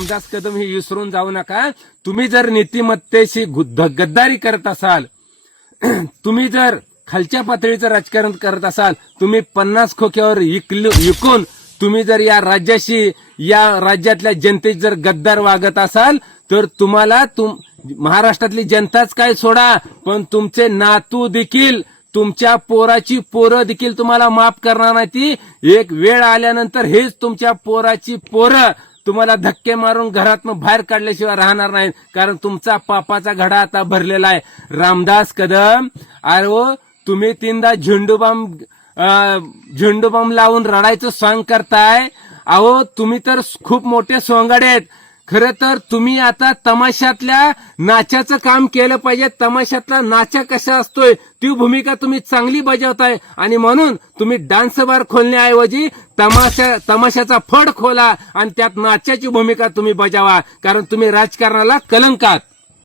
रामदास कदम हे विसरून जाऊ नका. तुम्ही जर नीतिमत्तेशी गद्दारी करत असाल तुम्ही जर खालच्या पातळीचं राजकारण करत असाल तुम्ही पन्नास खोक्यावर विकून तुम्ही जर या राज्याशी या राज्यातल्या जनतेची जर गद्दार वागत असाल तर तुम्हाला तुम महाराष्ट्रातली जनताच काय सोडा पण तुमचे नातू देखील तुमच्या पोराची पोरं देखील तुम्हाला माफ करणार नाही ती एक वेळ आल्यानंतर हेच तुमच्या पोराची पोरं तुम्हाला धक्के मारून घरातून बाहेर काढल्याशिवाय राहणार नाही. कारण तुमचा पापाचा घडा आता भरलेला आहे. रामदास कदम अरे हो, तुम्ही तीनदा झेंडूबाम अं, झेंडूबाम लावून रडायचं सॉंग करताय. अहो तुम्ही तर खूप मोठे सोंगाडे आहेत. खरं तर तुम्ही आता तमाशातल्या नाचाचं काम केलं पाहिजे. तमाशातला नाचा कसा असतोय ती भूमिका तुम्ही चांगली बजावताय. आणि म्हणून तुम्ही डान्स बार खोलण्याऐवजी तमाशा तमाशाचा फड खोला आणि त्यात नाचाची भूमिका तुम्ही बजावा. कारण तुम्ही राजकारणाला कलंकात.